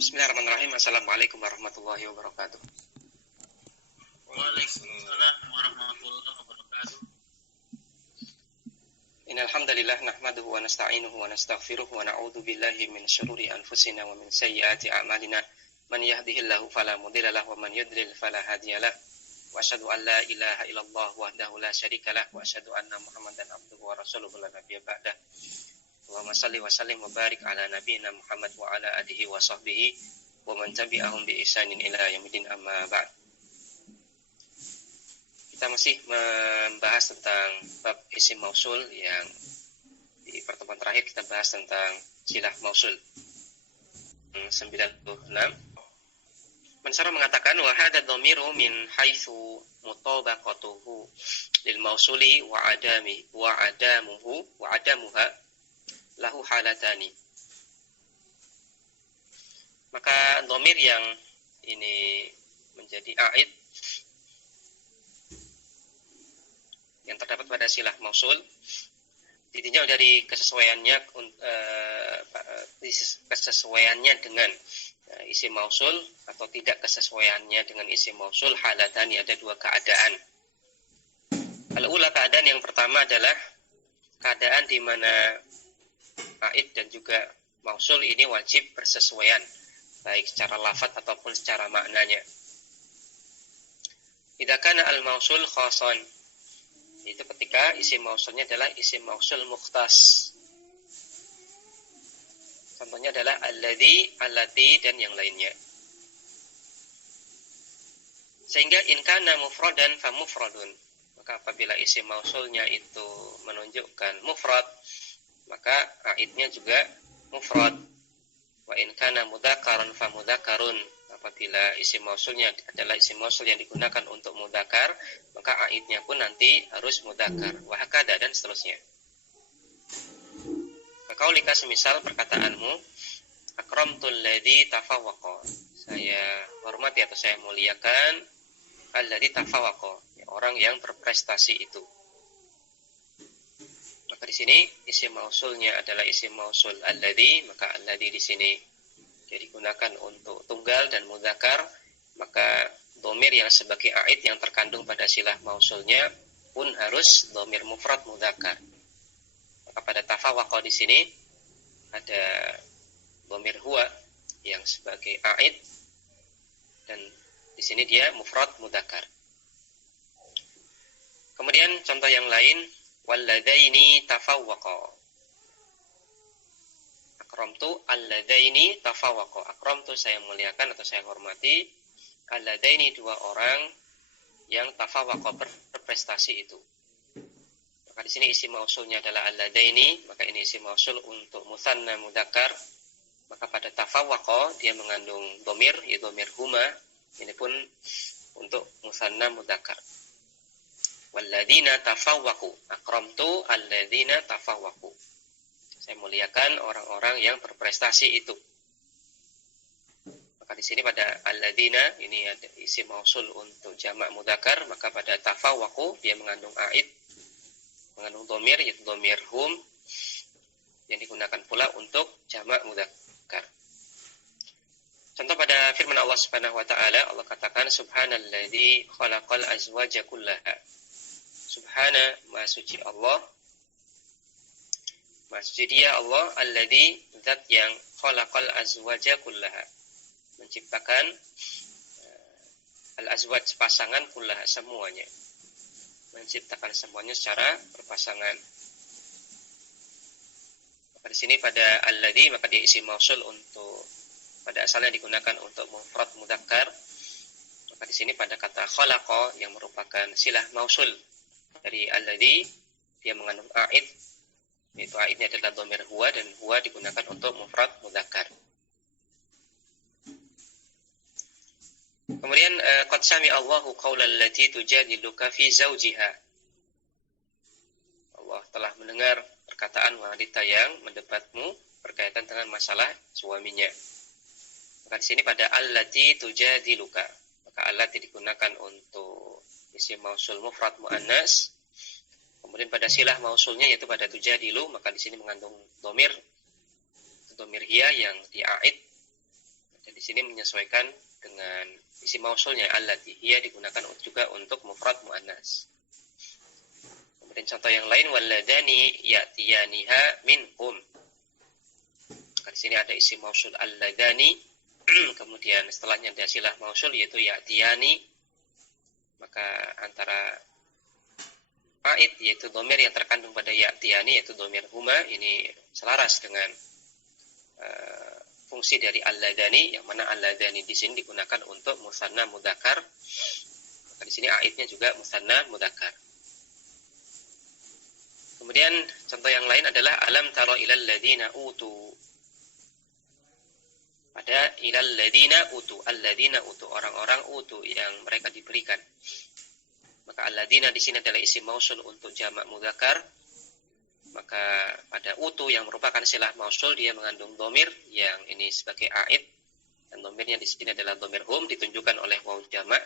Bismillahirrahmanirrahim. Assalamualaikum warahmatullahi wabarakatuh. Waalaikumsalam warahmatullahi wabarakatuh. Innal hamdalillah nahmaduhu wa nasta'inuhu wa nastaghfiruh wa na'udzu billahi min shururi anfusina wa min sayyiati a'malina. Man yahdihillahu fala mudilla lahu wa man yudlil fala hadiyalah. Wa asyhadu an la ilaha illallah wahdahu la syarikalah wa asyhadu anna Muhammadan abduhu wa rasuluhu la nabiyya ba'dah. Allahumma shalli wa sallim wa barik ala nabiyyina Muhammad wa ala alihi wa sahbihi wa man tabi'ahum bi ihsanin ila yaumil amma ba'd. Kita masih membahas tentang bab isim mausul yang di pertemuan terakhir kita bahas tentang silah mausul 96. Mansara mengatakan wa hadha dhamiru min haitsu mutabaqatuhu lil mausuli wa adamuha lahu halatani. Maka dhamir yang ini menjadi aid yang terdapat pada silah mausul ditinjau dari kesesuaiannya dengan isim mausul atau tidak kesesuaiannya dengan isim mausul. Halatani, ada dua keadaan. Al-ula, keadaan yang pertama adalah keadaan di mana aid dan juga mausul ini wajib bersesuaian baik secara lafadz ataupun secara maknanya. Idza kana al-mausul khasan, itu ketika isim mausulnya adalah isim mausul mukhtas. Contohnya adalah alladzi, allati, dan yang lainnya. Sehingga in kana mufradan fa mufradun, maka apabila isim mausulnya itu menunjukkan mufrad, maka aidnya juga mufrad. Wa in kana mudzakaran fa mudzakarun, apabila isim mausulnya adalah isim mausul yang digunakan untuk mudzakar, maka aidnya pun nanti harus mudzakar. Wa hakada, dan seterusnya. Kaulika, semisal perkataanmu, akramtul ladzi tafawwaqa, saya hormati atau saya muliakan alladzi tafawwaqa, orang yang berprestasi itu. Maka di sini isim mausulnya adalah isim mausul alladzi, maka alladzi di sini dia digunakan untuk tunggal dan mudzakar, maka dhamir yang sebagai aid yang terkandung pada silah mausulnya pun harus dhamir mufrad mudzakar. Maka pada tafawwaqa di sini ada dhamir huwa yang sebagai aid dan di sini dia mufrad mudzakar. Kemudian contoh yang lain, walladzaini tafawwaqa. Akramtu alladzaini tafawwaqa. Akramtu, saya muliakan atau saya hormati alladzaini, dua orang yang tafawwaqa, berprestasi itu. Maka di sini isim mausulnya adalah alladzaini, maka ini isim mausul untuk mutsanna mudzakkar. Maka pada tafawwaqa dia mengandung dhamir, yaitu dhamir huma. Ini pun untuk mutsanna mudzakkar. Walladzina tafawwaqu. Akramtu alladzina tafawwaqu. Saya muliakan orang-orang yang berprestasi itu. Maka di sini pada alladzina ini ada isim mausul untuk jamak mudzakkar, maka pada tafawwaqu dia mengandung aid, mengandung dhamir, yaitu dhamir hum yang digunakan pula untuk jamak mudzakkar. Contoh pada firman Allah Subhanahu wa taala, Allah katakan subhanalladzi khalaqal azwaja kullaha. Subhana, maha suci Allah, maha suci dia Allah, alladzi, zat yang khalaqal azwaja kullaha, menciptakan al-azwaj, pasangan, kullaha, semuanya, menciptakan semuanya secara berpasangan. Maka di sini pada alladzi, maka dia isim mausul untuk pada asalnya digunakan untuk mufrad mudzakkar. Maka di sini pada kata khalaqa yang merupakan silah mausul dari alladzi, dia mengandung aid, yaitu aidnya adalah dhamir huwa, dan huwa digunakan untuk mufrad mudzakkar. Kemudian qad sami'a Allahu qaulal lati tujadiluka fi zawjiha. Allah telah mendengar perkataan wanita yang mendebatmu berkaitan dengan masalah suaminya. Maka di sini pada allati tujadiluka, maka allati digunakan untuk isim mausul mufrad muannas. Kemudian pada silah mausulnya yaitu pada tujadilu, maka di sini mengandung dhamir, dhamir hiya yang di'aid Dan di sini menyesuaikan dengan isim mausulnya allati. Ia digunakan juga untuk mufrad muannas. Kemudian contoh yang lain walladani ya'tiyaniha minkum. Di sini ada isim mausul alladani, kemudian setelahnya ada silah mausul yaitu ya'tiyani. Maka antara aid yaitu dhamir yang terkandung pada ya'tiyani yaitu dhamir huma ini selaras dengan fungsi dari alladani, yang mana alladani di sini digunakan untuk musanna mudzakkar. Maka di sini aidnya juga musanna mudzakkar. Kemudian contoh yang lain adalah alam tara ilal ladina utu. Pada ilal ladina utu, alladina utu, orang-orang utu yang mereka diberikan. Maka alladina di sini adalah isim mausul untuk jamak mudzakkar. Maka pada utu yang merupakan silah mausul dia mengandung dhamir yang ini sebagai aid, dan dhamirnya di sini adalah dhamir hum ditunjukkan oleh waw jamak,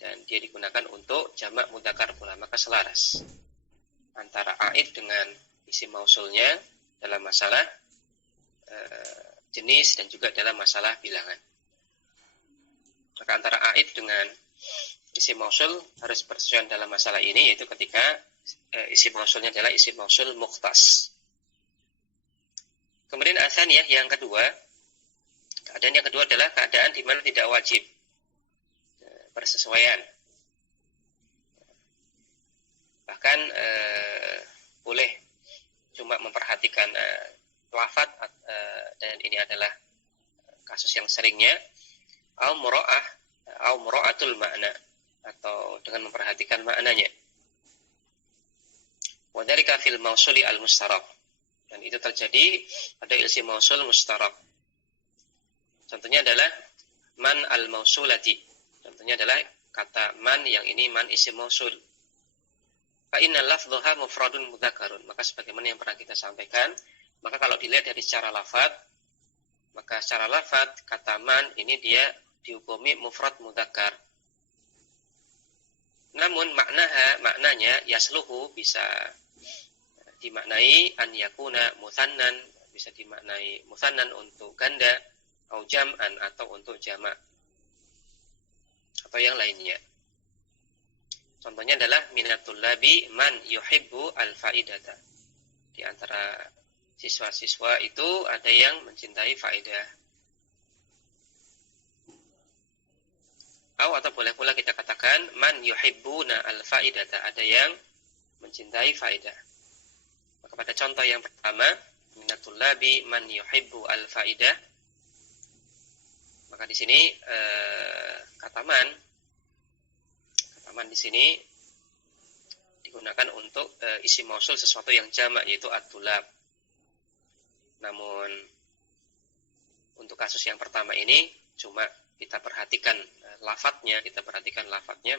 dan dia digunakan untuk jamak mudzakkar pula. Maka selaras antara aid dengan isim mausulnya dalam masalah jenis dan juga dalam masalah bilangan. Maka antara aid dengan isim mausul harus bersesuaian dalam masalah ini, yaitu ketika isim mausulnya adalah isim mausul mukhtas. Kemudian atsaniyah yang kedua, keadaan yang kedua adalah keadaan di mana tidak wajib bersesuaian. Bahkan boleh cuma memperhatikan lafaz, dan ini adalah kasus yang seringnya, au mura'atul makna, atau dengan memperhatikan maknanya. Wa dzalika fil mausuli al mustarab, dan itu terjadi pada isim mausul mustarab. Contohnya adalah man al mausulati. Contohnya adalah kata man yang ini man isim mausul. Fa inna lafdhaha mufradun mudzakkarun. Maka sebagaimana yang pernah kita sampaikan, maka kalau dilihat dari secara lafaz, maka secara lafaz kata man ini dia dihukumi mufrad mudzakkar. Namun maknanya yasluhu bisa dimaknai an yakuna mutsannan, bisa dimaknai mutsannan untuk ganda, au jam'an atau untuk jamak, atau yang lainnya. Contohnya adalah minatul labi man yuhibbu al-faidata. Di antara siswa-siswa itu ada yang mencintai faedah. Atau boleh pula kita katakan man yuhibbuna al-faidata, ada yang mencintai faedah. Maka pada contoh yang pertama, minatul labi man yuhibbu al-faidah, maka di sini kata man di sini digunakan untuk isim mausul sesuatu yang jamak, yaitu at-tulab. Namun untuk kasus yang pertama ini cuma kita perhatikan lafadznya,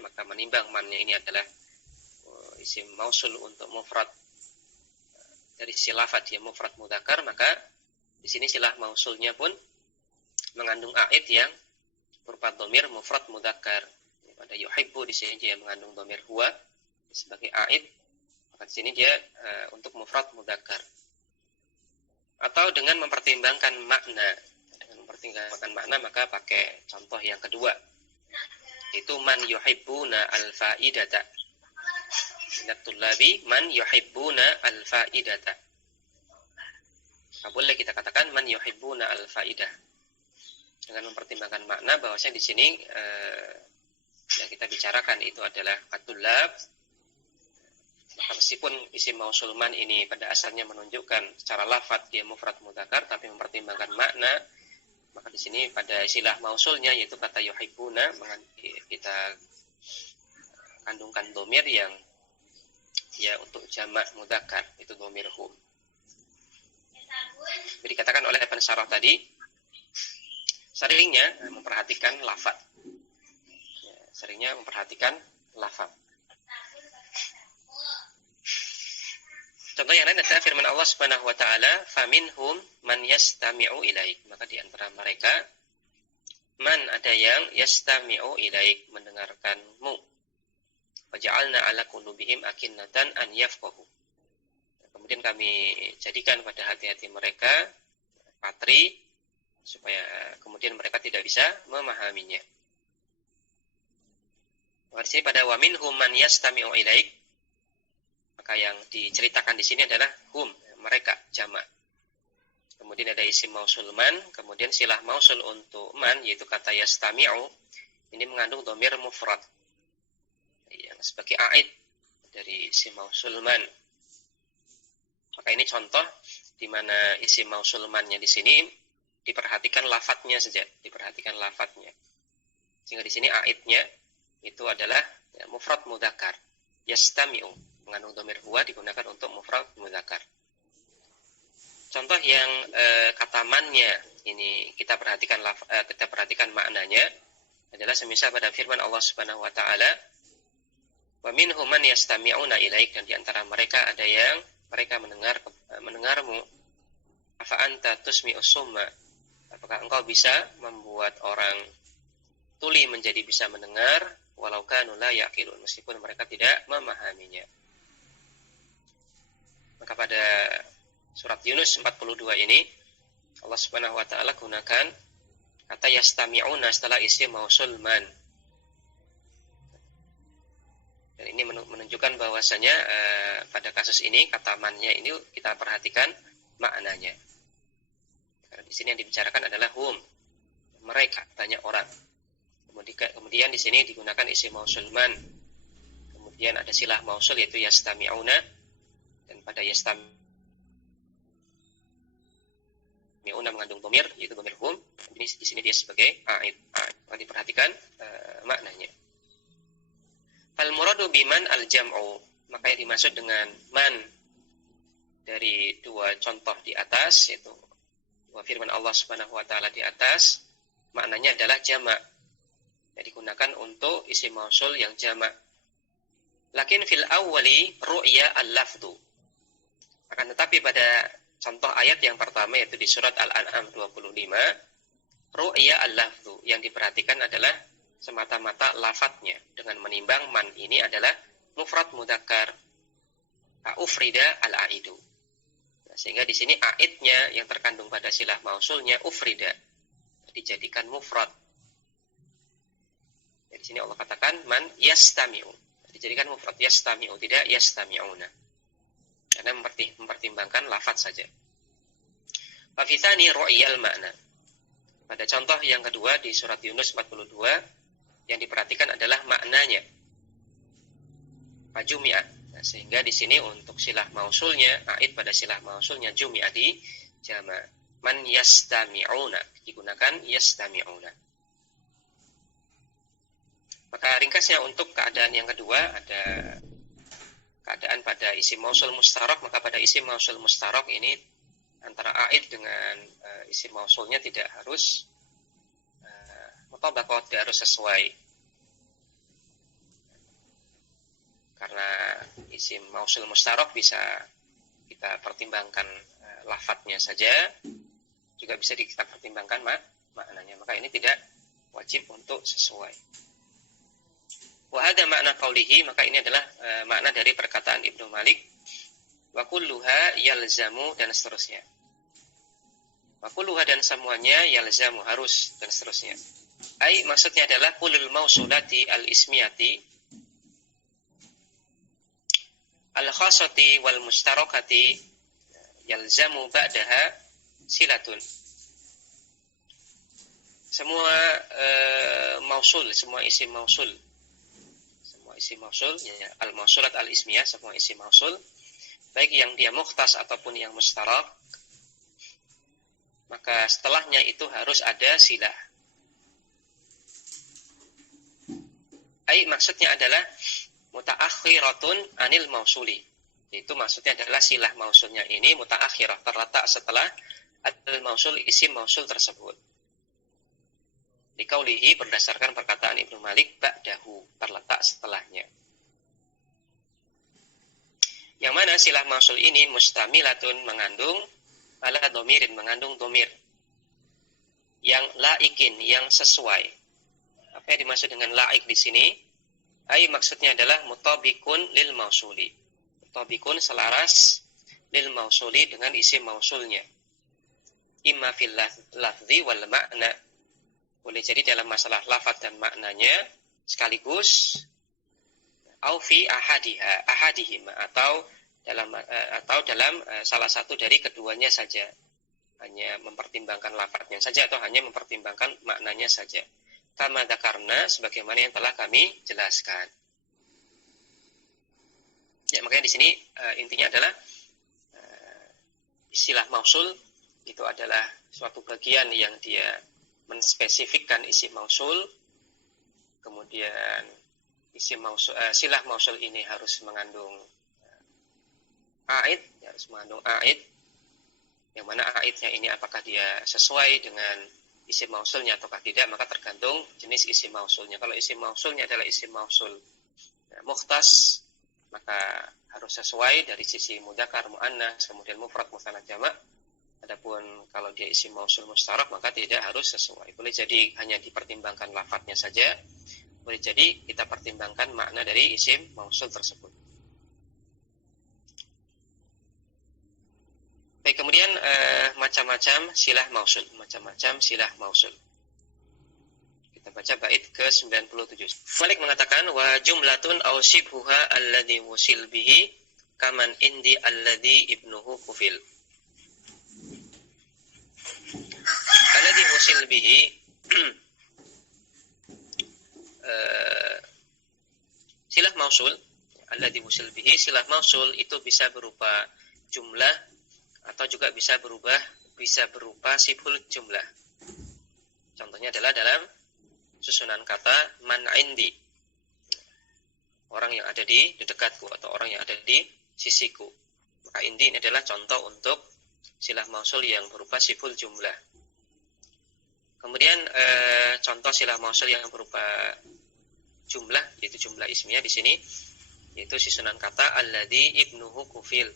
maka menimbang mannya ini adalah isim mausul untuk mufrad, dari si lafadz dia mufrad mudzakkar, maka di sini silah mausulnya pun mengandung aid yang berupa dhamir mufrad mudzakkar. Pada yuhibbu di sini dia mengandung dhamir huwa sebagai aid, maka di sini dia untuk mufrad mudzakkar. Atau dengan mempertimbangkan makna, maka pakai contoh yang kedua, itu man yuhibbuna al-faidata. Minatul labi man yuhibbuna al-faidata. Boleh kita katakan man yuhibbuna al-faidah dengan mempertimbangkan makna bahwasanya di sini yang kita bicarakan itu adalah at-tulab. Maka meskipun isim mausul man ini pada asalnya menunjukkan secara lafadz dia mufrad mudzakkar, tapi mempertimbangkan makna, maka di sini pada istilah mausulnya yaitu kata yuhibbuna kita kandungkan dhamir yang ya untuk jamak mudzakkar, itu dhamir hum. Jadi dikatakan oleh pensyarah tadi, seringnya memperhatikan lafadz. Contoh yang lain adalah firman Allah Subhanahu wa taala, "Faminhum man yastami'u ilaik." Maka di antara mereka man ada yang yastami'u ilaik, mendengarkanmu. Waja'alna 'ala qulubihim akinnatan an yafqahu. Kemudian kami jadikan pada hati-hati mereka patri supaya kemudian mereka tidak bisa memahaminya. Di sini pada wa minhum man yastami'u ilaik, maka yang diceritakan di sini adalah hum, mereka jamak. Kemudian ada isim mausul man, kemudian silah mausul untuk man yaitu kata yastami'u, ini mengandung dhamir mufrad yang sebagai aid dari isim mausul man. Maka ini contoh di mana isim mausul man-nya di sini diperhatikan lafadznya saja, diperhatikan lafadznya. Sehingga di sini aidnya itu adalah mufrad mudzakkar. Yastami'u mengandung dhamir huwa digunakan untuk mufrad mudzakkar. Contoh yang kata man-nya ini kita perhatikan maknanya adalah semisal pada firman Allah Subhanahu wa taala, "Wa minhum man yastami'una ilaik," dan di antara mereka ada yang mereka mendengarmu. Afa anta tusmi'us summa, apakah engkau bisa membuat orang tuli menjadi bisa mendengar, walau kanu la yaqilun, meskipun mereka tidak memahaminya. Maka pada surat Yunus 42 ini Allah Subhanahu wa taala gunakan kata yastami'una setelah isim mausul man. Dan ini menunjukkan bahwasanya pada kasus ini kata man-nya ini kita perhatikan maknanya. Karena di sini yang dibicarakan adalah hum, mereka, banyak orang. Kemudian di sini digunakan isim mausul man. Kemudian ada silah mausul yaitu yastami'una, dan pada yastami'una mengandung dhamir yaitu dhamir hum. Ini di sini dia sebagai aid. Maka diperhatikan maknanya. Al muradu biman al jam'u, maka yang dimaksud dengan man dari dua contoh di atas yaitu firman Allah Subhanahu wa taala di atas, maknanya adalah jamak. Yang digunakan untuk isim mausul yang jamak. Lakin fil awwali ru'ya al-lafdu. Akan tetapi pada contoh ayat yang pertama yaitu di surat Al-An'am 25, ru'ya al-lafdu yang diperhatikan adalah semata-mata lafadznya, dengan menimbang man ini adalah mufrad mudzakkar ufrida al-aidu. Nah, sehingga di sini aidnya yang terkandung pada silah mausulnya ufrida, dijadikan mufrad. Di sini Allah katakan man yastami'u, dijadikan mufrad yastami'u, tidak yastami'una, karena mempertimbangkan lafadz saja. Fa fi tsani ru'yal makna. Pada contoh yang kedua di surat Yunus 42 yang diperhatikan adalah maknanya. Fajumi'a. Nah, sehingga di sini untuk silah mausulnya, aid pada silah mausulnya jumi'a di jama'. Man yastami'una, digunakan yastami'una. Maka ringkasnya untuk keadaan yang kedua ada keadaan pada isim mausul mustarok. Maka pada isim mausul mustarok ini antara aid dengan isim mausulnya tidak harus mutabaqah, tidak harus sesuai. Karena isim mausul mustarok bisa kita pertimbangkan lafadznya saja, juga bisa kita pertimbangkan maknanya. Maka ini tidak wajib untuk sesuai. Wa hadza makna qaulihi, maka ini adalah makna dari perkataan Ibnu Malik, wa kulluha yalzamu, dan seterusnya. Wa kulluha, dan semuanya, yalzamu, harus, dan seterusnya. Ai maksudnya adalah kulul mausulati al-ismiyati al-khassati wal mustarakati yalzamu ba'daha silatun. Semua mausul, semua isim mausul, ya, al-mausulat al-ismiyah, semua isim mausul, baik yang dia mukhtas ataupun yang mustarak, maka setelahnya itu harus ada silah. Ai maksudnya adalah mutaakhiratun anil mausuli. Itu maksudnya adalah silah mausulnya ini mutaakhirah, terletak setelah al-mausul, isim mausul tersebut. Dikaulihi, berdasarkan perkataan Ibnu Malik, ba'dahu, terletak setelahnya. Yang mana silah mausul ini mustamilatun, mengandung ala domirin, mengandung domir yang laikin, yang sesuai. Apa yang dimaksud dengan laik di sini? Ai maksudnya adalah mutabikun lil mausuli. Mutabikun, selaras, lil mausuli, dengan isim mausulnya. imma fil lafzi wal makna. Boleh jadi dalam masalah lafaz dan maknanya sekaligus, au fi ahadihima, atau dalam salah satu dari keduanya saja. Hanya mempertimbangkan lafaznya saja atau hanya mempertimbangkan maknanya saja. Kama dzakarna, sebagaimana yang telah kami jelaskan. Ya, makanya di sini intinya adalah istilah mausul itu adalah suatu bagian yang dia menspesifikkan isim mausul. Kemudian isim mausul, silah mausul ini harus mengandung aid, harus mengandung aid. Yang mana aidnya ini apakah dia sesuai dengan isim mausulnya ataukah tidak, maka tergantung jenis isim mausulnya. Kalau isim mausulnya adalah isim mausul mukhtas, maka harus sesuai dari sisi mudzakkar, muannas, kemudian mufrad, mutsannats, jamak. Adapun kalau dia isim mausul mustarak, maka tidak harus sesuai. Boleh jadi hanya dipertimbangkan lafadznya saja, boleh jadi kita pertimbangkan makna dari isim mausul tersebut. Baik, kemudian macam-macam silah mausul, Kita baca bait ke-97. Malik mengatakan wa jumlatun aw shibhuha alladhi wusil bihi kaman indi alladhi ibnuhu kufil. Alladhi wusil bihi silah mausul, alladhi wusil bihi, silah mausul itu bisa berupa jumlah atau juga bisa berupa siful jumlah. Contohnya adalah dalam susunan kata man indi, orang yang ada di dekatku atau orang yang ada di sisiku. Maka indi ini adalah contoh untuk silah mausul yang berupa siful jumlah. Kemudian contoh silah mausul yang berupa jumlah, yaitu jumlah ismiyah di sini, yaitu susunan kata alladzi ibnuhu kufil.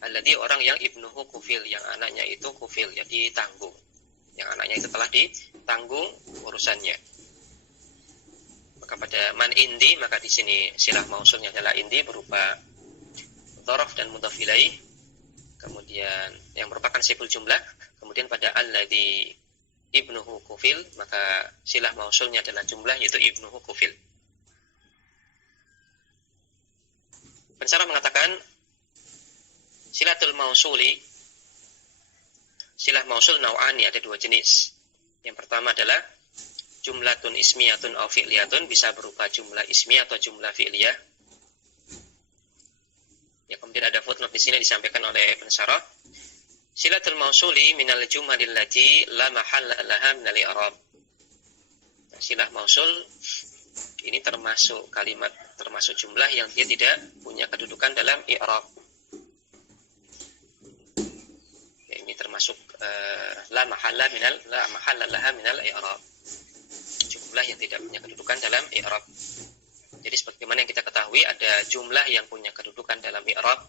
Alladzi, orang yang ibnuhu kufil, yang anaknya itu kufil, ya ditanggung. Yang anaknya itu telah ditanggung urusannya. Maka pada man indi, maka di sini silah mausulnya adalah indi berupa dzaraf dan mudhaf ilaih. Kemudian yang merupakan siful jumlah. Kemudian pada alladzi ibnuhu kufil, maka silah mausulnya adalah jumlah, yaitu ibnuhu kufil. Pensyarah mengatakan silatul mausuli, silah mausul nau'ani, ada dua jenis. Yang pertama adalah jumlatun ismiyatun aw fi'liyatun, bisa berupa jumlah ismiyah atau jumlah fi'liyah. Ya, kemudian ada footnote di sini disampaikan oleh pensyarah. Silatul mausuli minal jumalil lati la mahalla laha minal i'rab. Silah mausul ini termasuk jumlah yang dia tidak punya kedudukan dalam i'rab. Termasuk la mahalla laha minal i'rab, jumlah yang tidak punya kedudukan dalam i'rab. Jadi sebagaimana yang kita ketahui, ada jumlah yang punya kedudukan dalam i'rab.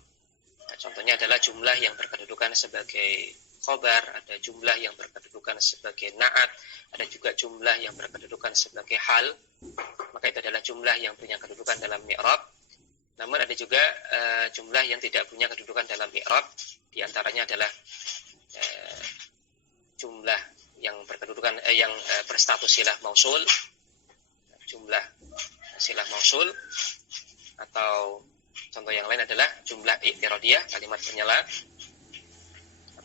Nah, contohnya adalah jumlah yang berkedudukan sebagai khobar, ada jumlah yang berkedudukan sebagai na'at, ada juga jumlah yang berkedudukan sebagai hal. Maka itu adalah jumlah yang punya kedudukan dalam i'rab. Namun ada juga jumlah yang tidak punya kedudukan dalam i'rab. Di antaranya adalah jumlah yang berkedudukan yang berstatus silah mausul, jumlah silah mausul, atau contoh yang lain adalah jumlah i'tiradiyah, kalimat penyela,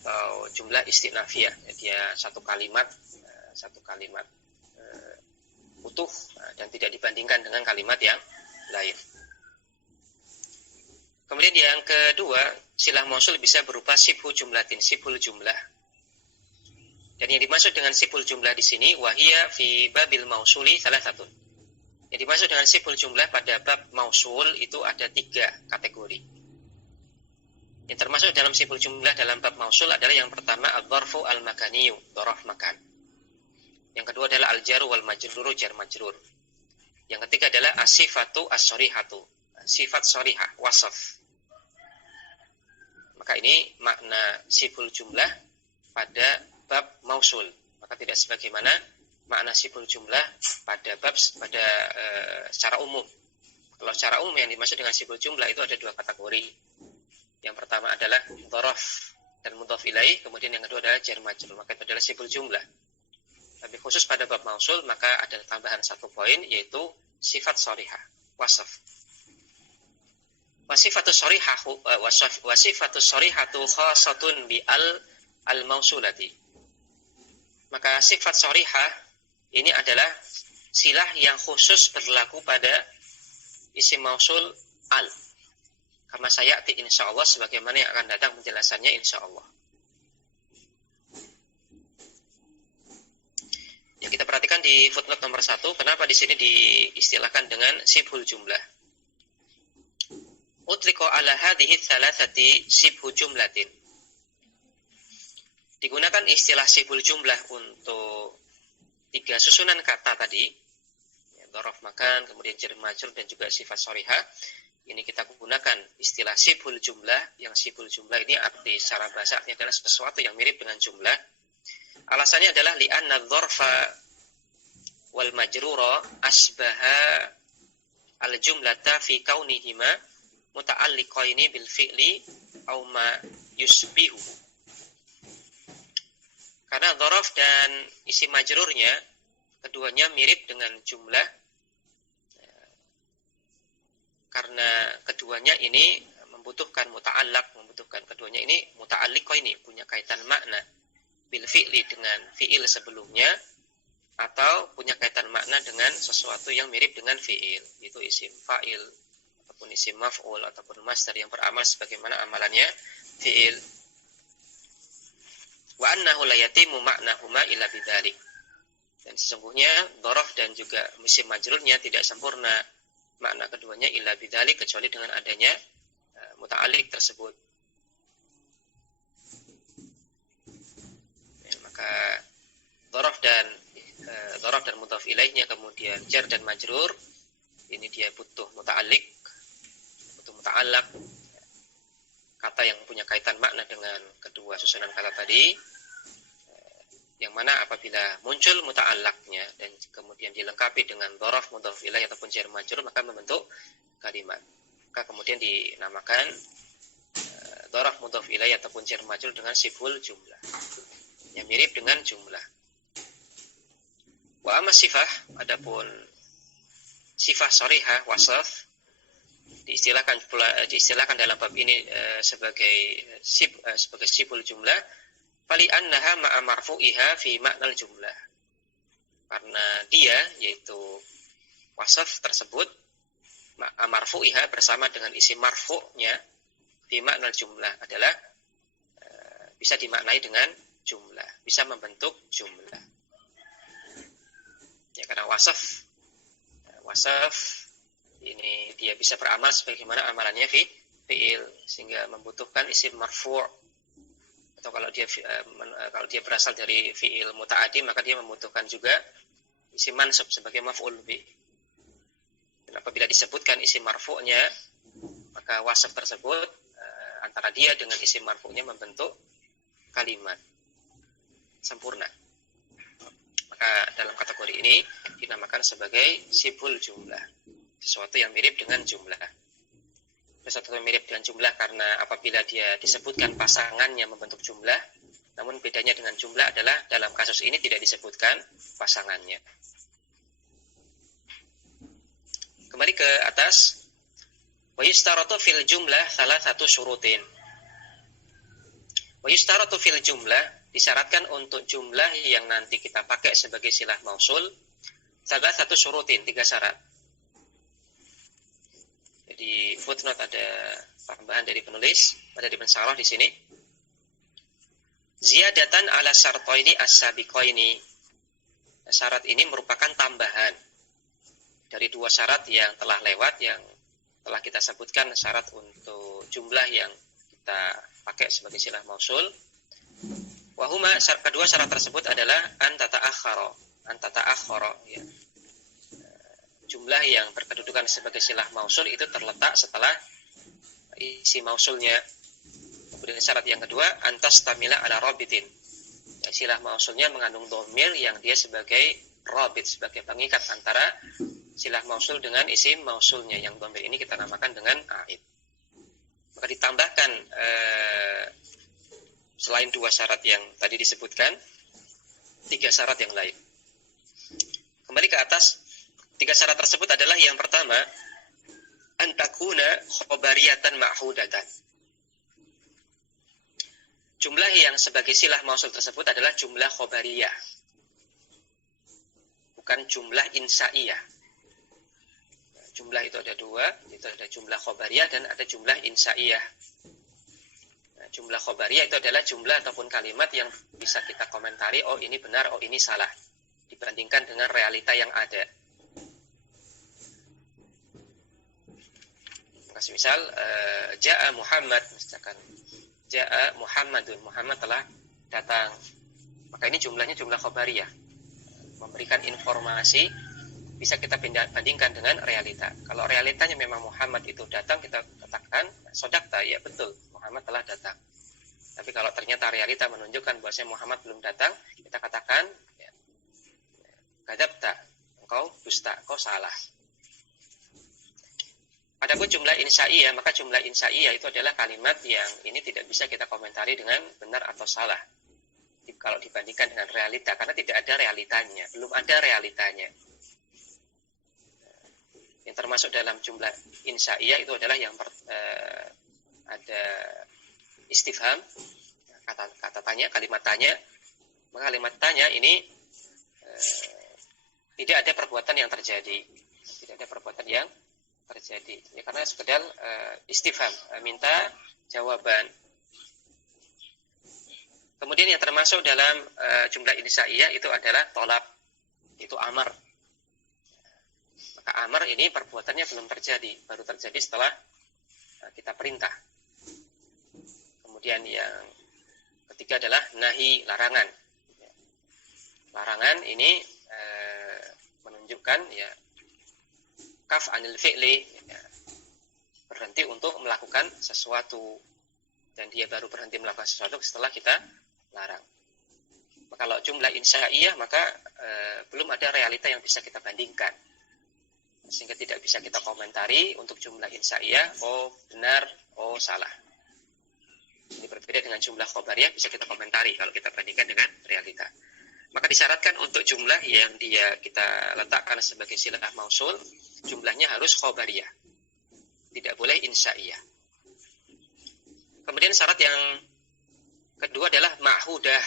atau jumlah istinafiyah, dia satu kalimat utuh dan tidak dibandingkan dengan kalimat yang lain. Kemudian yang kedua, silah mausul bisa berupa sifhu jumlatin, sifhul jumlah. Dan yang dimaksud dengan sifhul jumlah di sini, wahia fi babil mausuli salah satu. Yang dimaksud dengan sifhul jumlah pada bab mausul itu ada 3 kategori. Yang termasuk dalam sifhul jumlah dalam bab mausul adalah yang pertama ad-dzarfu al-makaniyu, dzaraf makan. Yang kedua adalah al-jaru wal majruru, jar majrur. Yang ketiga adalah as-sifatu as-sharihatu, sifat sharihah, wasaf. Maka ini makna sifhul jumlah pada bab mausul. Maka tidak sebagaimana makna sifhul jumlah pada secara umum. Kalau secara umum yang dimaksud dengan sifhul jumlah itu ada 2 kategori. Yang pertama adalah dzaraf dan mudhaf ilaih, kemudian yang kedua adalah jar majrur, maka itu adalah siful jumlah. Tapi khusus pada bab mausul maka ada tambahan satu poin, yaitu sifat sharihah, wasaf. Wasifatus sharihatu khassatun bi al mausulati. Maka sifat sharihah ini adalah silah yang khusus berlaku pada isim mausul al. Karena sayati insyaallah sebagaimana yang akan datang penjelasannya insyaallah. Yang kita perhatikan di footnote nomor 1, kenapa di sini diistilahkan dengan sibhul jumlah. Utliqa ala hadhihi thalathati sibhu jumlatin. Digunakan istilah sibhul jumlah untuk 3 susunan kata tadi, dzaraf makan, kemudian jar majrur dan juga sifat sharihah. Ini kita gunakan istilah sibhul jumlah, yang sibhul jumlah ini arti secara bahasa adalah sesuatu yang mirip dengan jumlah. Alasannya adalah li'anna dzarfa wal majrura asbaha al-jumlata fi kaunihima muta'alliqaini bil fi'li aw ma yusbihu. Karena dzaraf dan isim majrurnya keduanya mirip dengan jumlah, karena keduanya ini membutuhkan keduanya ini muta'alliqaini, punya kaitan makna bil fi'li dengan fi'il sebelumnya, atau punya kaitan makna dengan sesuatu yang mirip dengan fi'il, yaitu isim fa'il ataupun isim maf'ul ataupun masdar yang beramal sebagaimana amalannya fi'il. Wa annahu la yatimu ma'nahuma illa bidzalik. Dan sesungguhnya dzaraf dan juga isim majrurnya tidak sempurna makna keduanya illa bidzalik, kecuali dengan adanya muta'alliq tersebut. Maka dzaraf dan mudhaf ilaihnya, kemudian jar dan majrur, ini dia butuh muta'alliq, butuh muta'allaq, kata yang punya kaitan makna dengan kedua susunan kata tadi, yang mana apabila muncul muta'allaqnya dan kemudian dilengkapi dengan dzaraf, mudhaf ilaih ataupun jar majrur, maka membentuk kalimat. Maka kemudian dinamakan dzaraf, mudhaf ilaih ataupun jar majrur dengan siful jumlah, yang mirip dengan jumlah. Wa amma sifah, adapun sifah sharihah, wasaf, diistilahkan dalam bab ini sebagai siful jumlah. Fali annaha ma'a marfu'iha fi ma'nal jumlah. Karena dia, yaitu wasaf tersebut, ma'a marfu'iha, bersama dengan isim marfu'nya, fi ma'nal jumlah, adalah bisa dimaknai dengan jumlah, bisa membentuk jumlah. Ya, karena wasaf ini dia bisa beramal sebagaimana amalannya fi'il, sehingga membutuhkan isim marfu'. Atau kalau dia berasal dari fi'il muta'addi, maka dia membutuhkan juga isim mansub sebagai maf'ul bih. Dan apabila disebutkan isim marfu'nya, maka wasaf tersebut antara dia dengan isim marfu'nya membentuk kalimat sempurna. Maka dalam kategori ini dinamakan sebagai siful jumlah, sesuatu yang mirip dengan jumlah. Sesuatu yang mirip dengan jumlah karena apabila dia disebutkan pasangannya membentuk jumlah, namun bedanya dengan jumlah adalah dalam kasus ini tidak disebutkan pasangannya. Kembali ke atas, wa yustaratu fil jumlah salah satu syurutin. Wa yustaratu fil jumlah, disyaratkan untuk jumlah yang nanti kita pakai sebagai silah mausul, salah satu syurutin, 3 syarat. Di footnote ada tambahan dari penulis, ada di pensyarah di sini. Ziyadatan ala syartaini as-sabiqaini. Syarat ini merupakan tambahan dari 2 syarat yang telah lewat, yang telah kita sebutkan syarat untuk jumlah yang kita pakai sebagai silah mausul. Wahuma, kedua syarat tersebut adalah antata'akhara, ya. Jumlah yang berkedudukan sebagai silah mausul itu terletak setelah isi mausulnya. Kemudian syarat yang kedua, antastamila ala rabitin. Ya, silah mausulnya mengandung dhamir yang dia sebagai rabit, sebagai pengikat antara silah mausul dengan isim mausulnya, yang dhamir ini kita namakan dengan aid. Maka ditambahkan selain 2 syarat yang tadi disebutkan, 3 syarat yang lain. Kembali ke atas, 3 syarat tersebut adalah yang pertama, antakuna khobariyatan ma'hudatan. Jumlah yang sebagai silah mausul tersebut adalah jumlah khobariyah, bukan jumlah insaiyah. Jumlah itu ada 2, itu ada jumlah khobariyah dan ada jumlah insaiyah. Nah, jumlah khobariyah itu adalah jumlah ataupun kalimat yang bisa kita komentari, oh ini benar, oh ini salah, dibandingkan dengan realita yang ada. Misal, Ja'a Muhammad, misalkan Ja'a Muhammadun, Muhammad telah datang. Maka ini jumlahnya jumlah khobariyah, memberikan informasi, bisa kita bandingkan dengan realita. Kalau realitanya memang Muhammad itu datang, kita katakan sodakta, ya betul, Muhammad telah datang. Tapi kalau ternyata realita menunjukkan bahwasanya Muhammad belum datang, kita katakan ya, kadzabta, engkau dusta, engkau salah. Adapun jumlah insaiyah, maka jumlah insaiyah itu adalah kalimat yang ini tidak bisa kita komentari dengan benar atau salah kalau dibandingkan dengan realita, karena tidak ada realitanya, belum ada realitanya. Yang termasuk dalam jumlah insaiyah itu adalah yang ada istifham, kata tanya, kalimat tanya. Maka kalimat tanya ini tidak ada perbuatan yang terjadi, tidak ada perbuatan yang terjadi, ya, karena sekedar istifham, minta jawaban. Kemudian yang termasuk dalam jumlah insaiyah itu adalah tolab, itu amar. Maka amar ini perbuatannya belum terjadi, baru terjadi setelah kita perintah. Kemudian yang ketiga adalah nahi, larangan. Larangan ini menunjukkan ya kaf anil fi'li, ya, berhenti untuk melakukan sesuatu, dan dia baru berhenti melakukan sesuatu setelah kita larang. Maka kalau jumlah insaiyah, maka belum ada realita yang bisa kita bandingkan, sehingga tidak bisa kita komentari untuk jumlah insaiyah, oh benar, oh salah. Ini berbeda dengan jumlah khobariyah, bisa kita komentari kalau kita bandingkan dengan realita. Maka disyaratkan untuk jumlah yang dia kita letakkan sebagai silah mausul, jumlahnya harus khobariyah, tidak boleh insaiyah. Kemudian syarat yang kedua adalah ma'hudah,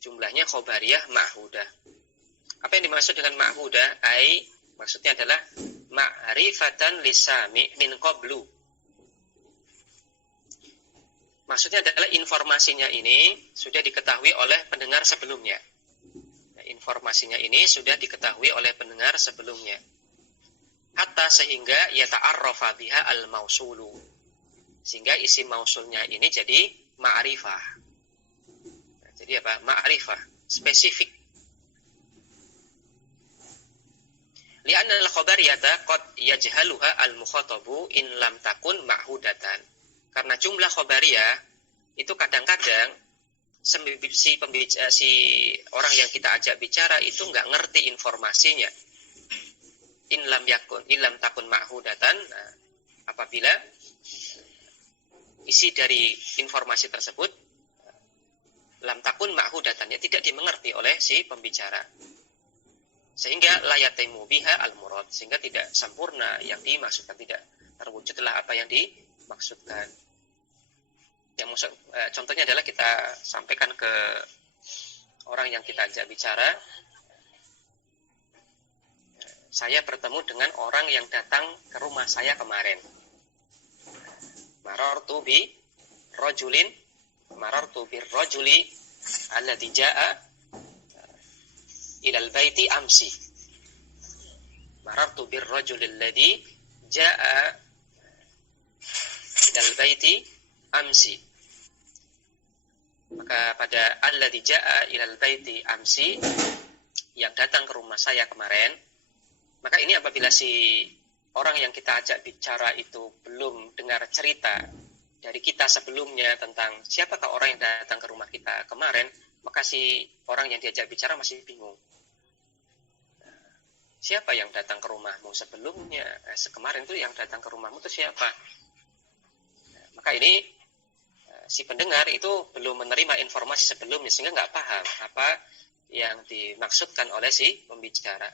jumlahnya khobariyah ma'hudah. Apa yang dimaksud dengan ma'hudah? Maksudnya adalah ma'rifatan lisami min qablu. Maksudnya adalah informasinya ini sudah diketahui oleh pendengar sebelumnya. Informasinya ini sudah diketahui oleh pendengar sebelumnya. Hatta sehingga yata'arrafa biha al-mausulu. Sehingga isi mausulnya ini jadi ma'rifah. Jadi apa? Ma'rifah, spesifik. Li'anna al-khabariyata qad yajhaluha al-mukhatabu in lam takun ma'hudatan. Karena jumlah khobariyah itu kadang-kadang si orang yang kita ajak bicara itu nggak ngerti informasinya. In lam takun ma'hudatan. Nah, apabila isi dari informasi tersebut lam takun ma'hudatannya tidak dimengerti oleh si pembicara, sehingga la yatimu biha al-murad, sehingga tidak sempurna yang dimaksudkan, tidak terwujudlah apa yang dimaksudkan. Yang contohnya adalah kita sampaikan ke orang yang kita ajak bicara, saya bertemu dengan orang yang datang ke rumah saya kemarin. Marartu bir rajuli alladhi ja'a ilal baiti amsi. Marartu bir rajuli alladhi ja'a ilal baiti amsi. Maka pada alladzi jaa ilal baiti amsi, yang datang ke rumah saya kemarin, maka ini apabila si orang yang kita ajak bicara itu belum dengar cerita dari kita sebelumnya tentang siapakah orang yang datang ke rumah kita kemarin, maka si orang yang diajak bicara masih bingung. Siapa yang datang ke rumahmu sebelumnya? Kemarin itu yang datang ke rumahmu itu siapa? Maka ini si pendengar itu belum menerima informasi sebelumnya sehingga nggak paham apa yang dimaksudkan oleh si pembicara.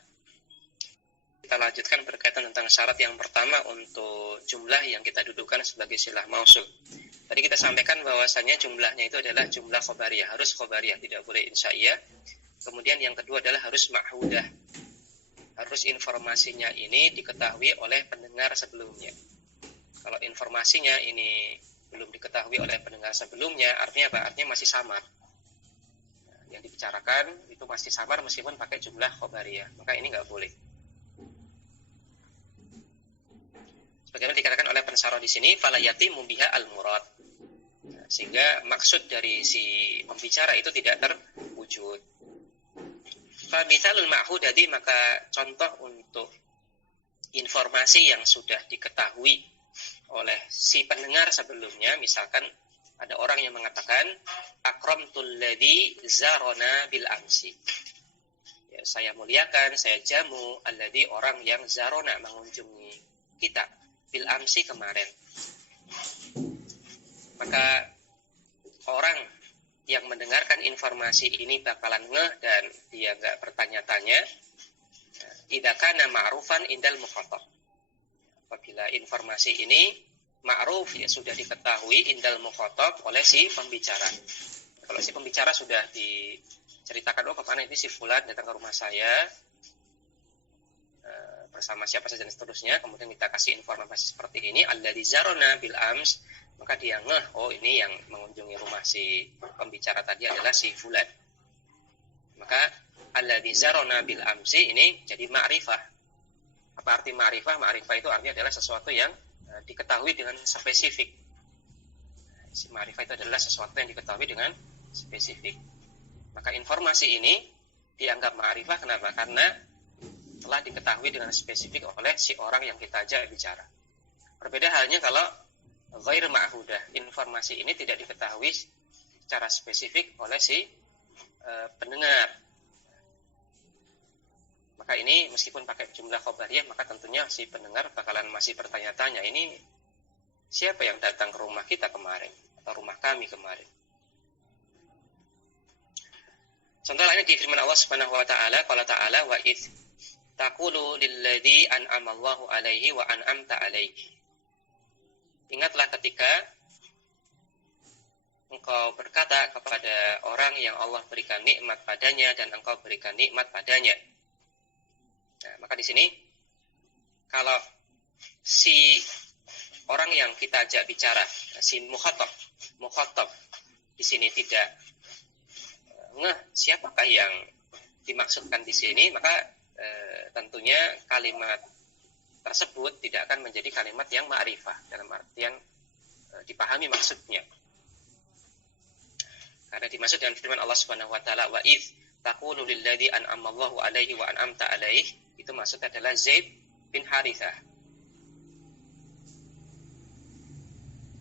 Kita lanjutkan berkaitan tentang syarat yang pertama untuk jumlah yang kita dudukkan sebagai silah mausul. Tadi kita sampaikan bahwasanya jumlahnya itu adalah jumlah khobariyah, harus khobariyah, tidak boleh insya'iyah. Kemudian yang kedua adalah harus ma'hudah. Harus informasinya ini diketahui oleh pendengar sebelumnya. Kalau informasinya ini belum diketahui oleh pendengar sebelumnya, artinya apa? Artinya masih samar. Yang dibicarakan itu masih samar meskipun pakai jumlah khobariyah. Maka ini nggak boleh. Sebagaimana dikatakan oleh pensyarah di sini, fala yatimu biha al-murad. Sehingga maksud dari si pembicara itu tidak terwujud. Fa mithalul ma'hudati, maka contoh untuk informasi yang sudah diketahui oleh si pendengar sebelumnya, misalkan ada orang yang mengatakan akramtul ladzi zarona bil amsi. Ya, saya muliakan, saya jamu alladzi, orang yang zarona, mengunjungi kita bil amsi, kemarin. Maka orang yang mendengarkan informasi ini bakalan ngeh dan dia nggak bertanya-tanya. Idza kana ma'rufan indal mukhatab. Apabila informasi ini ma'ruf, ya sudah diketahui indal mukhatab oleh si pembicara. Kalau si pembicara sudah diceritakan, oh kemana ini si fulan datang ke rumah saya bersama siapa saja dan seterusnya, kemudian kita kasih informasi seperti ini, alladzi zarona bil ams, maka dia ngeh, oh ini yang mengunjungi rumah si pembicara tadi adalah si fulan. Maka alladzi zarona bil amsi ini jadi ma'rifah. Apa arti ma'rifah? Ma'rifah itu artinya adalah sesuatu yang diketahui dengan spesifik. Si ma'rifah itu adalah sesuatu yang diketahui dengan spesifik. Maka informasi ini dianggap ma'rifah, kenapa? Karena telah diketahui dengan spesifik oleh si orang yang kita ajak bicara. Berbeda halnya kalau ghair ma'hudah, informasi ini tidak diketahui secara spesifik oleh si pendengar. Maka ini meskipun pakai jumlah khobariyah, maka tentunya si pendengar bakalan masih bertanya-tanya, ini siapa yang datang ke rumah kita kemarin atau rumah kami kemarin. Contoh lainnya di firman Allah Subhanahu wa taala, qala ta'ala wa id taqulu lilladzi an'ama Allahu alaihi wa an'amta alaihi. Ingatlah ketika engkau berkata kepada orang yang Allah berikan nikmat padanya dan engkau berikan nikmat padanya. Nah, maka di sini kalau si orang yang kita ajak bicara, si mukhatab di sini tidak ngeh siapakah yang dimaksudkan di sini, maka tentunya kalimat tersebut tidak akan menjadi kalimat yang ma'rifah dalam artian dipahami maksudnya. Karena dimaksud dengan firman Allah Subhanahu wa taala wa idz taqulu lil ladzi an'ama Allahu alaihi wa an'amta alaihi, itu maksudnya adalah Zaid bin Harithah.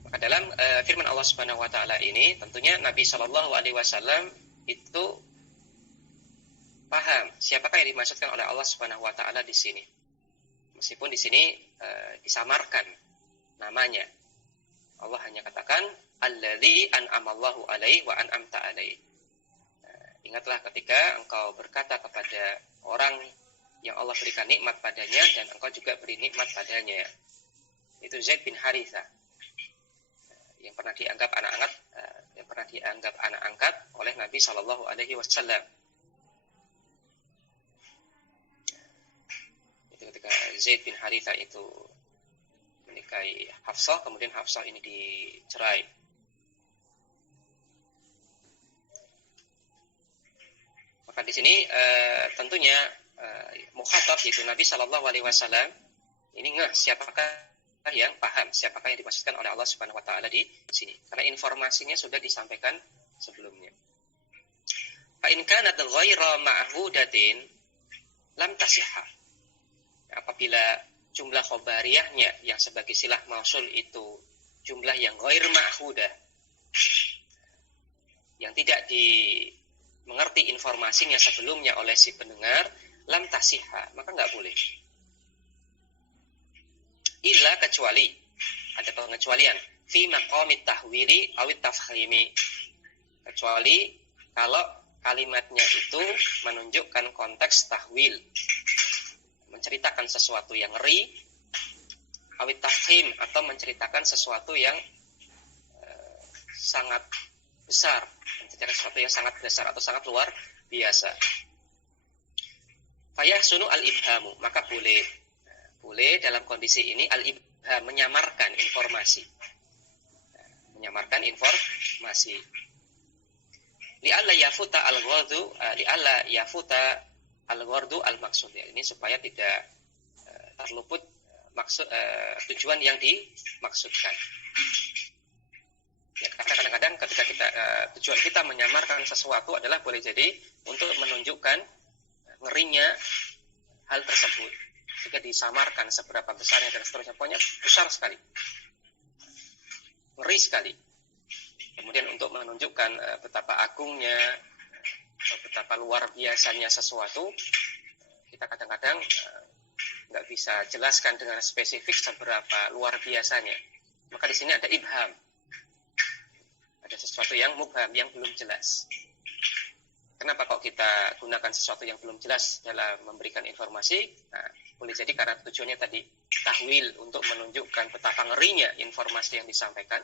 Maka dalam firman Allah Subhanahu wa taala ini tentunya Nabi sallallahu alaihi wasallam itu paham siapakah yang dimaksudkan oleh Allah Subhanahu wa taala di sini. Meskipun di sini disamarkan namanya. Allah hanya katakan alladzi an'ama Allahu alaihi wa an'amta alaihi. Ingatlah ketika engkau berkata kepada orang yang Allah berikan nikmat padanya dan engkau juga beri nikmat padanya. Itu Zaid bin Harithah. Yang pernah dianggap anak angkat oleh Nabi sallallahu alaihi wasallam. Ketika Zaid bin Harithah itu menikahi Hafsah, kemudian Hafsah ini dicerai. Maka di sini tentunya mukhatab yaitu Nabi Shallallahu Alaihi Wasallam ini ngeh siapakah yang paham siapakah yang dimaksudkan oleh Allah Subhanahu Wa Taala di sini, karena informasinya sudah disampaikan sebelumnya. Fa in kanat ghaira ma'hudatin lam tasihha. Apabila jumlah khobariyahnya yang sebagai silah mausul itu jumlah yang ghair ma'hudah, yang tidak dimengerti informasinya sebelumnya oleh si pendengar, lam tasihha, maka nggak boleh. Illa, kecuali ada pengecualian, fi maqamit tahwili awit tafhimi, kecuali kalau kalimatnya itu menunjukkan konteks tahwil, menceritakan sesuatu yang ngeri, awit tafhim, atau menceritakan sesuatu yang sangat besar, menceritakan sesuatu yang sangat besar atau sangat luar biasa. Fayahsunu al-ibhamu, maka boleh dalam kondisi ini al-ibham, menyamarkan informasi. Li'alla yafuta al-ghardu al-maksud. Ini supaya tidak terluput tujuan yang dimaksudkan. Ya, karena kadang-kadang ketika tujuan kita menyamarkan sesuatu adalah boleh jadi untuk menunjukkan ngerinya hal tersebut. Jika disamarkan seberapa besarnya dan seterusnya, pokoknya besar sekali, ngeri sekali. Kemudian untuk menunjukkan betapa agungnya atau betapa luar biasanya sesuatu, kita kadang-kadang nggak bisa jelaskan dengan spesifik seberapa luar biasanya. Maka di sini ada ibham, ada sesuatu yang mubham, yang belum jelas. Kenapa kok kita gunakan sesuatu yang belum jelas dalam memberikan informasi? Nah, boleh jadi karena tujuannya tadi tahwil, untuk menunjukkan betapa ngerinya informasi yang disampaikan,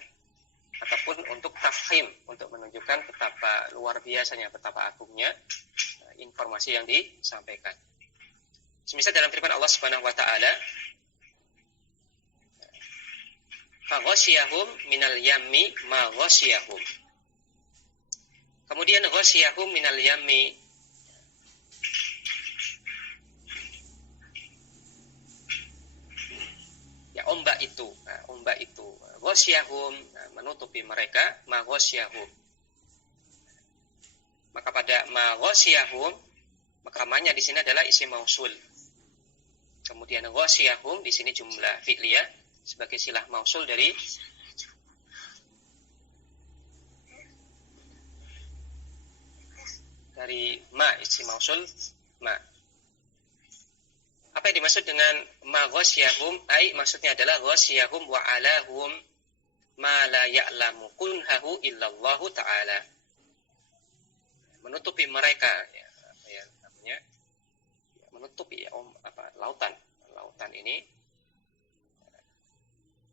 ataupun untuk tafhim, untuk menunjukkan betapa luar biasanya, betapa agungnya informasi yang disampaikan. Semisal dalam firman Allah Subhanahu wa taala, fa ghasyiyahum minal yammi ma ghasyiyahum. Kemudian ghasyiyahum minal yammi, ya ombak itu ghasyiyahum, menutupi mereka, ma ghasyiyahum. Maka pada ma ghasyiyahum, maka ma-nya di sini adalah isim mausul. Kemudian ghasyiyahum di sini jumlah fi'liyah sebagai silah mausul dari ma, isim mausul ma. Apa yang dimaksud dengan ma ghasyiyahum? Maksudnya adalah ghasyiyahum wa alahum ma la ya'lamu kunhahu illallahu ta'ala. Menutupi mereka, menutupi lautan ini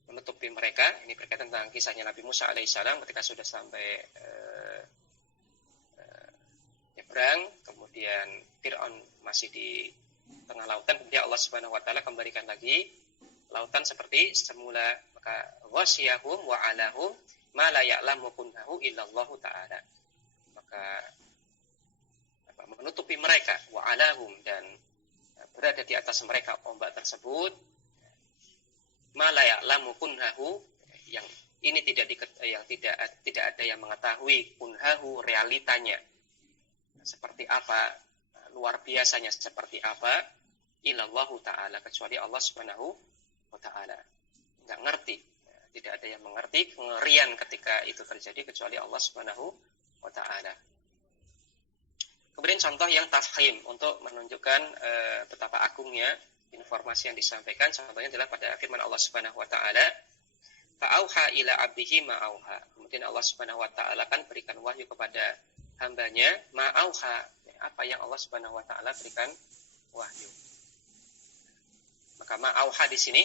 menutupi mereka. Ini berkaitan tentang kisahnya Nabi Musa alaihissalam ketika sudah sampai nyebrang, kemudian Fir'aun masih di tengah lautan, kemudian Allah Subhanahu wa taala kembalikan lagi lautan seperti semula. Maka ghasyiyahum wa alahum ma la ya'lamu kunhahu illallahu ta'ala. Maka menutupi mereka, wa alahum, dan berada di atas mereka ombak tersebut, ma la ya'lamu kunhahu, yang ini tidak ada yang mengetahui kunhahu, realitanya seperti apa, luar biasanya seperti apa, illallahu ta'ala, kecuali Allah Subhanahu wa ta'ala. Enggak ngerti, tidak ada yang mengerti kengerian ketika itu terjadi kecuali Allah Subhanahu wa ta'ala. Kemudian contoh yang tafhim, untuk menunjukkan betapa agungnya informasi yang disampaikan, contohnya adalah pada firman Allah Subhanahu wa ta'ala, fa'auha ila abdihi ma'auha. Kemudian Allah Subhanahu wa ta'ala kan berikan wahyu kepada hambanya, ma'auha, apa yang Allah Subhanahu wa ta'ala berikan wahyu. Maka ma'auha di sini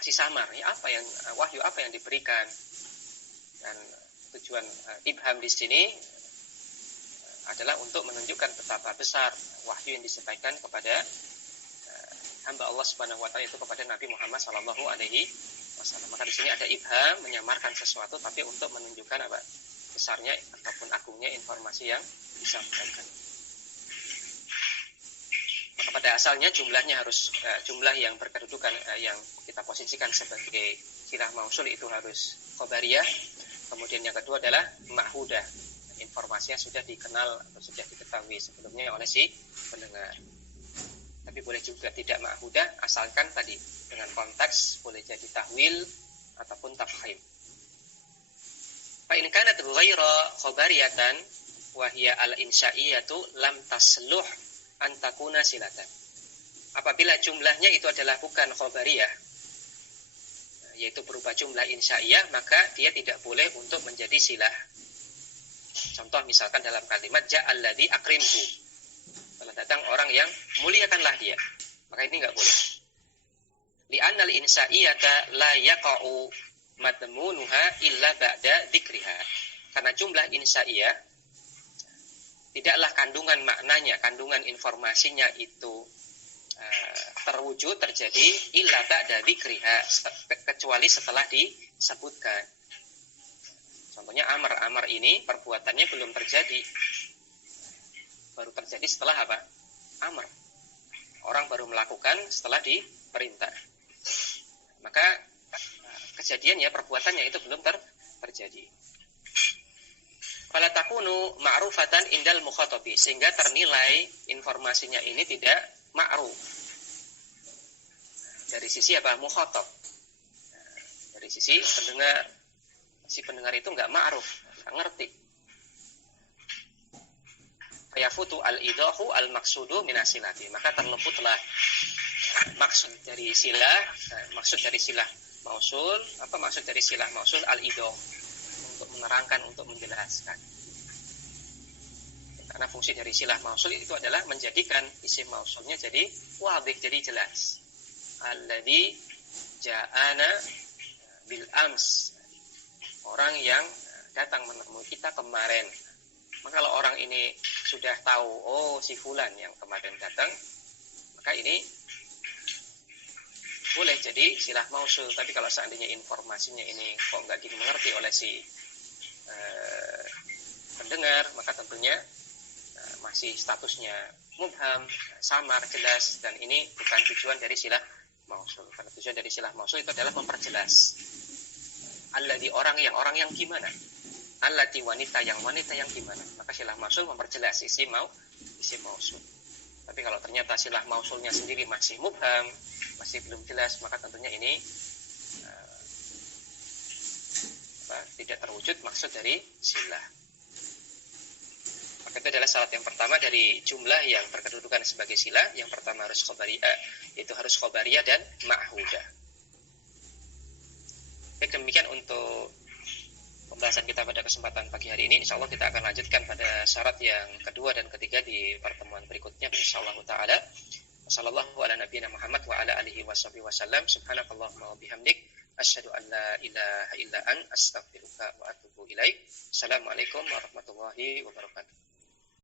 masih samar, apa yang wahyu, apa yang diberikan. Dan tujuan ibham di sini adalah untuk menunjukkan betapa besar wahyu yang disampaikan kepada hamba Allah Subhanahu wa taala, itu kepada Nabi Muhammad sallallahu alaihi wasallam. Maka di sini ada ibham, menyamarkan sesuatu, tapi untuk menunjukkan apa besarnya ataupun agungnya informasi yang disampaikan. Maka pada asalnya jumlahnya harus jumlah yang berkedudukan yang kita posisikan sebagai silah mausul itu harus khobariyah. Kemudian yang kedua adalah ma'hudah, informasinya sudah dikenal atau sudah diketahui sebelumnya oleh si pendengar. Tapi boleh juga tidak ma'hudah, asalkan tadi dengan konteks boleh jadi tahwil ataupun tafhim. Fa in kanat ghaira khabariyatan wa hiya al-insya'iyatu lam tasluh an takuna silatan. Apabila jumlahnya itu adalah bukan khabariyah, yaitu berupa jumlah insya'iyah, maka dia tidak boleh untuk menjadi silah. Contoh misalkan dalam kalimat ja'alladzi akrimhu, kalau datang orang yang muliakanlah dia, maka ini enggak boleh. Li'annal insya'iyata la yaqa'u madmunuha illa ba'da dzikriha. Karena jumlah insya'iyah tidaklah kandungan maknanya, kandungan informasinya itu terwujud, terjadi illa ba'da dzikriha, kecuali setelah disebutkan. Contohnya amar ini perbuatannya belum terjadi, baru terjadi setelah apa? Amar. Orang baru melakukan setelah diperintah. Maka kejadiannya, perbuatannya itu belum terjadi. Fala takunu ma'rufatan indal mukhatabi, sehingga ternilai informasinya ini tidak ma'ruf. Dari sisi apa? Mukhatab. Dari sisi pendengar, si pendengar itu enggak ma'ruf, enggak ngerti. Fayafutu al-idahu al-maqsudu minasilati, maka terluputlah maksud dari silah mausul. Apa maksud dari silah mausul? Al-idah, untuk menerangkan, untuk menjelaskan. Karena fungsi dari silah mausul itu adalah menjadikan isim mausulnya jadi wadih, jadi jelas. Alladzi ja'ana bil ams, orang yang datang menemui kita kemarin. Maka kalau orang ini sudah tahu, oh si fulan yang kemarin datang, maka ini boleh jadi silah mausul. Tapi kalau seandainya informasinya ini kok nggak dimengerti oleh si pendengar, maka tentunya masih statusnya mubham, samar, jelas, dan ini bukan tujuan dari silah mausul. Karena tujuan dari silah mausul itu adalah memperjelas. Alladzi, orang yang gimana? Allati, wanita yang gimana? Maka silah mausul memperjelas isim mausul. Tapi kalau ternyata silah mausulnya sendiri masih mubham, masih belum jelas, maka tentunya ini tidak terwujud maksud dari silah. Maka itu adalah syarat yang pertama dari jumlah yang berkedudukan sebagai silah. Yang pertama harus khobariyah, itu harus khobariyah dan ma'hudah. Baik, demikian untuk pembahasan kita pada kesempatan pagi hari ini. Insyaallah kita akan lanjutkan pada syarat yang kedua dan ketiga di pertemuan berikutnya insyaallah taala. Wassallallahu ala nabiyina Muhammad wa ala alihi washabihi wasallam. Subhanakallahumma wa bihamdik asyhadu an la ilaha illa anta astaghfiruka wa atubu ilaik. Assalamualaikum warahmatullahi wabarakatuh.